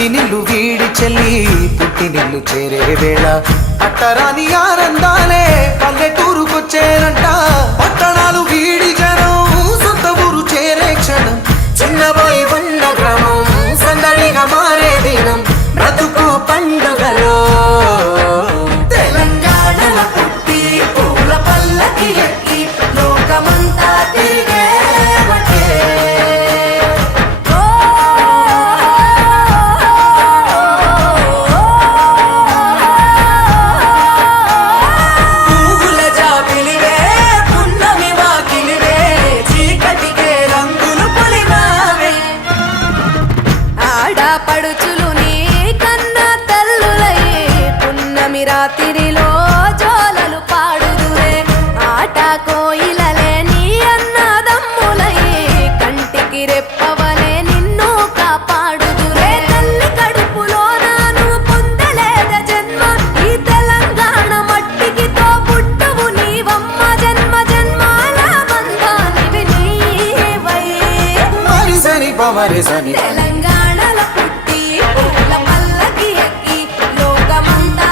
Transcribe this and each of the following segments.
మట్టినిల్లు వీడి చెల్లి పుట్టినిల్లు చేరే వేళ అట్టరాని ఆనందాలే పల్లెటూరుకొచ్చేనంట. పట్టణాలు వీడి జనం సొంత ఊరు చేరే క్షణం చిన్నబోయి ఉన్న గ్రామం సందడిగా మారే దినం బ్రతుకు పండుగలో తెలంగాణల పుట్టి పూల పల్లకి ఎక్కి లోకమంతా తిరిగే రాత్రిలో జోలలు పాడుదురే ఆట కోయిలలే నీ అన్నదమ్ములై కంటికి రెప్పవలే నిన్ను కాపాడుదురే. తల్లి కడుపులో నాను పొందలేద జన్మ ఈ తెలంగాణ మట్టికి తో పుట్టవు నీవమ్మ జన్మ జన్మాల బంధానివి నీవై మరిసని పమరిసని తెలంగాణల పుట్టి పూల పల్లకి ఎక్కి లోకమంతా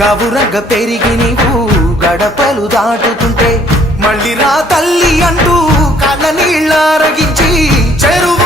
గవురగ పెరిగి నీవు గడపలు దాటుతుంటే మళ్ళీ రా తల్లి అంటూ కళ్ళ నీళ్ళ రగించి చెరువు